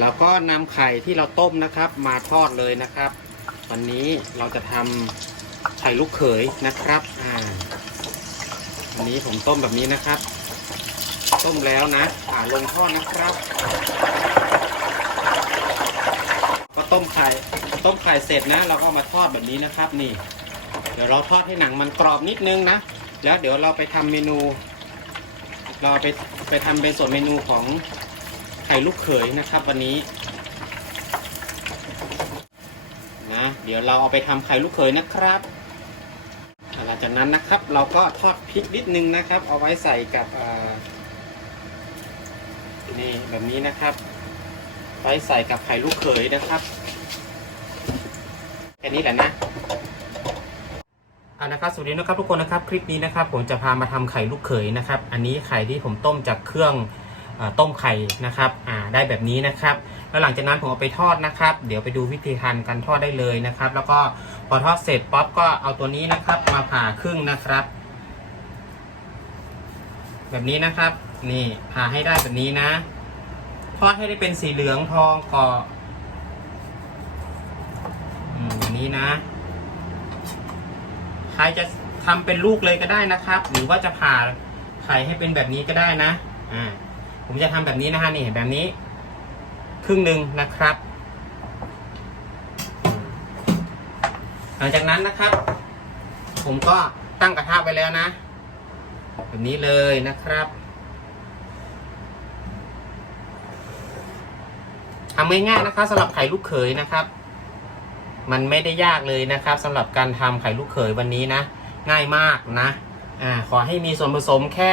แล้วก็นำไข่ที่เราต้มนะครับ มาทอดเลยนะครับ วันนี้เราจะทำไข่ลูกเขยนะครับอ่าวันนี้ผมต้มแบบนี้นะครับ ต้มแล้วนะอ่าลงทอดนะครับ ก็ต้มไข่ต้มไข่เสร็จนะเราก็มาทอดแบบนี้นะครับ นี่ เดี๋ยวเราทอดให้หนังมันกรอบนิดนึงนะแล้วเดี๋ยวเราไปทำเมนู เราไปไปทำเป็นส่วนเมนูของ ไข่ลูกเขยนะครับ วันนี้นะเดี๋ยวเราเอาไปทำไข่ลูกเขยนะครับหลังจากนั้นนะครับเราก็ทอดพริกนิดนึงนะครับ เอาไว้ใส่กับนี่แบบนี้นะครับ ไว้ใส่กับไข่ลูกเขยนะครับแค่นี้แหละนะเอานะครับสวัสดีนะครับทุกคนนะครับ คลิปนี้นะครับ ผมจะพามาทำไข่ลูกเขยนะครับ อันนี้ไข่ที่ผมต้มจากเครื่อง ต้มไข่นะครับได้แบบนี้นะครับ แล้วหลังจากนั้นผมเอาไปทอดนะครับ เดี๋ยวไปดูวิธีการการทอดได้เลยนะครับ แล้วก็พอทอดเสร็จป๊อปก็เอาตัวนี้นะครับ มาผ่าครึ่งนะครับ แบบนี้นะครับ นี่ผ่าให้ได้แบบนี้นะ ทอดให้ได้เป็นสีเหลืองทองกรอบอืมอย่างนี้นะใครจะทำเป็นลูกเลยก็ได้นะครับ หรือว่าจะผ่าไข่ให้เป็นแบบนี้ก็ได้นะ อ่า ผมจะทำแบบนี้นะฮะนี่แบบนี้ ครึ่งหนึ่งนะครับ หลังจากนั้นนะครับ ผมก็ตั้งกระทะไว้แล้วนะ แบบนี้เลยนะครับทำง่ายๆนะครับสำหรับไข่ลูกเขยนะครับ มันไม่ได้ยากเลยนะครับสำหรับการทำไข่ลูกเขยวันนี้นะ ง่ายมากนะอ่าขอให้มีส่วนผสมแค่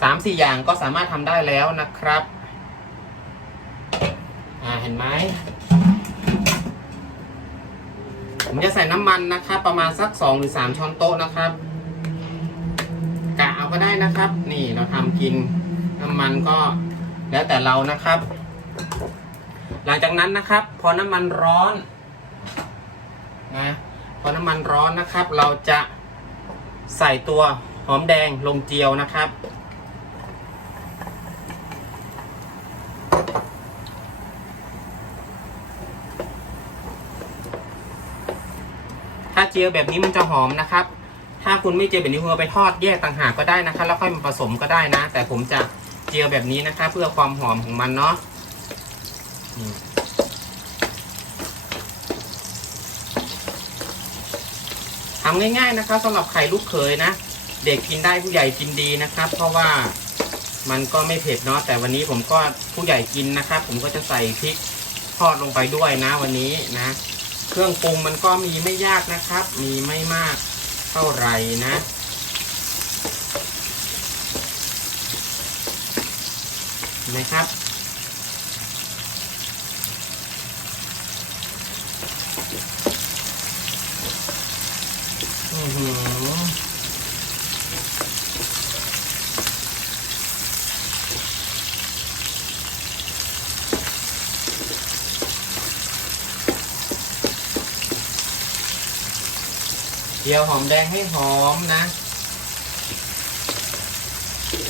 สามสี่อย่างก็สามารถทำได้แล้วนะครับ อ่าเห็นไหมผมจะใส่น้ำมันนะครับ ประมาณสักสองหรือสามช้อนโต๊ะนะครับกะเอาก็ได้นะครับ นี่เราทำกินน้ำมันก็แล้วแต่เรานะครับ หลังจากนั้นนะครับ พอน้ำมันร้อนนะพอน้ำมันร้อนนะครับ เราจะใส่ตัวหอมแดงลงเจียวนะครับ เจียวแบบนี้มันจะหอมนะครับ ถ้าคุณไม่เจียวแบบนี้คุณเอาไปทอดแยกต่างหากก็ได้นะครับแล้วค่อยมาผสมก็ได้นะ แต่ผมจะเจียวแบบนี้นะครับเพื่อความหอมของมันเนาะทำง่ายๆนะครับสำหรับไข่ลูกเขยนะ เด็กกินได้ผู้ใหญ่กินดีนะครับ เพราะว่ามันก็ไม่เผ็ดเนาะแต่วันนี้ผมก็ผู้ใหญ่กินนะครับ ผมก็จะใส่พริกทอดลงไปด้วยนะวันนี้นะ เครื่องปรุงมันก็มีไม่ยากนะครับ มีไม่มากเท่าไหร่นะ นะครับ อือหือ เจียวหอมแดงให้หอมนะ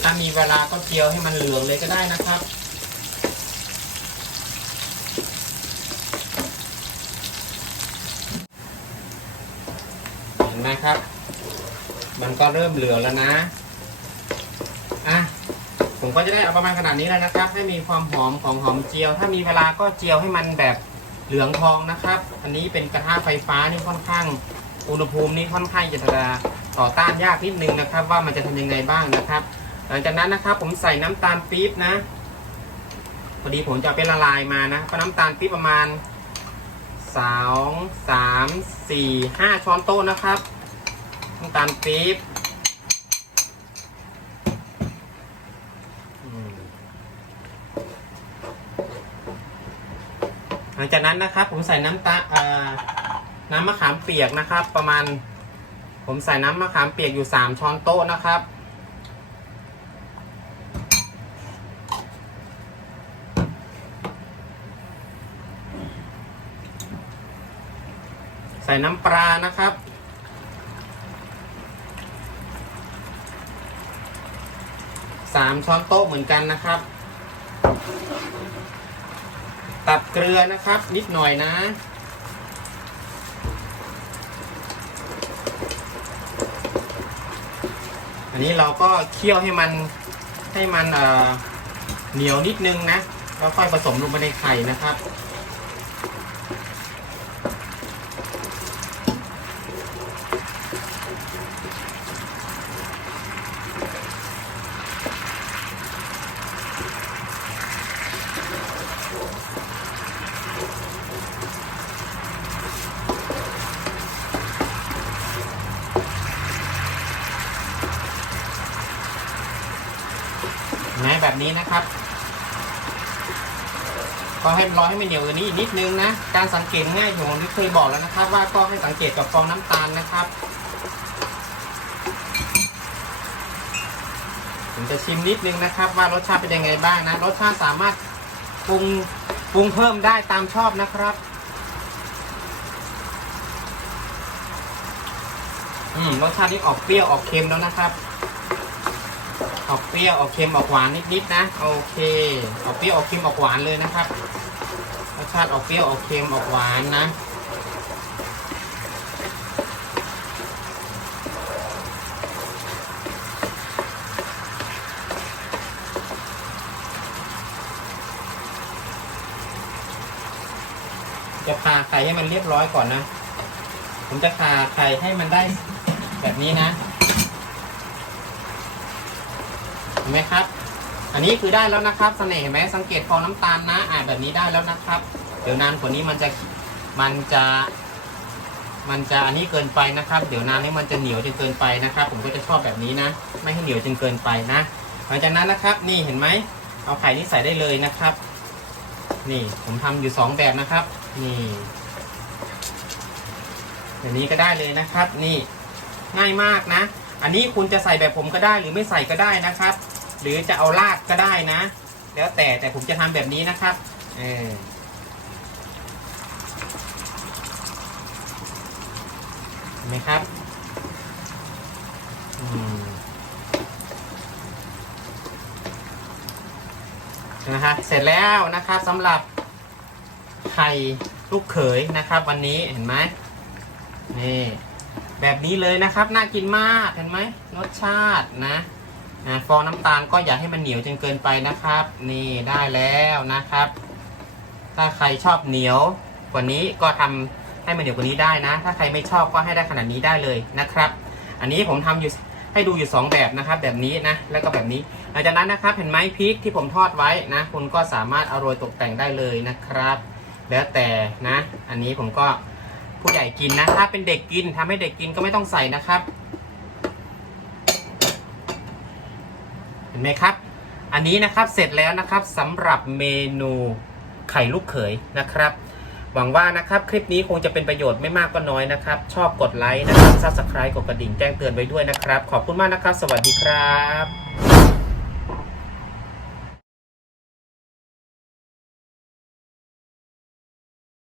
ถ้ามีเวลาก็เจียวให้มันเหลืองเลยก็ได้นะครับ เห็นไหมครับ มันก็เริ่มเหลืองแล้วนะ อะ ผมก็จะได้เอาประมาณขนาดนี้แล้วนะครับ ให้มีความหอมของหอมเจียว ถ้ามีเวลาก็เจียวให้มันแบบเหลืองทองนะครับ อันนี้เป็นกระทะไฟฟ้านี่ค่อนข้าง อุณหภูมินี่ค่อนข้างจะต่อต้านยากนิดนึงนะครับ ว่ามันจะทำยังไงบ้างนะครับ หลังจากนั้นนะครับผมใส่น้ำตาลปี๊บนะพอดีผมจะเอาไปละลายมานะก็น้ำตาลปี๊บประมาณสองสามสี่ห้าช้อนโต๊ะนะครับน้ำตาลปี๊บหลังจากนั้นนะครับผมใส่น้ำตาเอ่อ น้ำมะขามเปียกนะครับ ประมาณ ผมใส่น้ำมะขามเปียกอยู่สามช้อนโต๊ะนะครับ ใส่น้ำปลานะครับสามช้อนโต๊ะเหมือนกันนะครับตเกลือนะครับ นิดหน่อยนะ อันนี้เราก็เคี่ยวให้มันให้มันเอ่อเหนียวนิดนึงนะ แล้วค่อยผสมลงไปในไข่นะครับ แบบนี้นะครับก็ให้รอให้มันเหนียวกว่านี้อีกนิดนึงนะ การสังเกตง่ายผมที่เคยบอกแล้วนะครับ ว่าก็ให้สังเกตกับฟองน้ำตาลนะครับผมจะชิมนิดนึงนะครับ ว่ารสชาติเป็นยังไงบ้างนะรสชาติสามารถปรุงปรุงเพิ่มได้ตามชอบนะครับ อืมรสชาตินี้ออกเปรี้ยวออกเค็มแล้วนะครับ ออกเปรี้ยวออกเค็มออกหวานนิดๆนะโอเคออกเปรี้ยวออกเค็มออกหวานเลยนะครับรสชาติออกเปรี้ยวออกเค็มออกหวานนะจะผ่าไข่ให้มันเรียบร้อยก่อนนะ ผมจะผ่าไข่ให้มันได้แบบนี้นะ เห็นไหมครับ อันนี้คือได้แล้วนะครับเสน่ห์เห็นไหมสังเกตฟองน้ำตาลนะอ่าแบบนี้ได้แล้วนะครับ เดี๋ยวนานกว่านี้มันจะมันจะ มันจะอันนี้เกินไปนะครับ เดี๋ยวนานนี้มันจะเหนียวจนเกินไปนะครับ ผมก็จะชอบแบบนี้นะ ไม่ให้เหนียวจนเกินไปนะ หลังจากนั้นนะครับนี่เห็นไหมเอาไข่นี่ใส่ได้เลยนะครับ นี่ผมทำอยู่สองแบบนะครับ นี่แบบนี้ก็ได้เลยนะครับ นี่ง่ายมากนะ อันนี้คุณจะใส่แบบผมก็ได้หรือไม่ใส่ก็ได้นะครับ หรือจะเอาราดก็ได้นะ แล้วแต่แต่ผมจะทำแบบนี้นะครับเออเห็นไหมครับนะฮะเสร็จแล้วนะครับสำหรับไข่ลูกเขยนะครับ วันนี้เห็นไหมนี่ แบบนี้เลยนะครับน่ากินมากเห็นไหมรสชาตินะนะฟองน้ำตาลก็อย่าให้มันเหนียวจนเกินไปนะครับ นี่ได้แล้วนะครับ ถ้าใครชอบเหนียวกว่านี้ก็ทำให้มันเหนียวกว่านี้ได้นะ ถ้าใครไม่ชอบก็ให้ได้ขนาดนี้ได้เลยนะครับ อันนี้ผมทำอยู่ให้ดูอยู่ 2 แบบนะครับ แบบนี้นะแล้วก็แบบนี้หลังจากนั้นนะครับ เห็นไหมพริกที่ผมทอดไว้นะ คุณก็สามารถเอาโรยตกแต่งได้เลยนะครับ แล้วแต่นะ อันนี้ผมก็ ผู้ใหญ่กินนะถ้าเป็นเด็กกินทำให้เด็กกินก็ไม่ต้องใส่นะครับ เห็นไหมครับ อันนี้นะครับเสร็จแล้วนะครับสำหรับเมนูไข่ลูกเขยนะครับ หวังว่านะครับคลิปนี้คงจะเป็นประโยชน์ไม่มากก็น้อยนะครับ ชอบกดไลค์นะครับ subscribe กดกระดิ่งแจ้งเตือนไว้ด้วยนะครับ ขอบคุณมากนะครับ สวัสดีครับ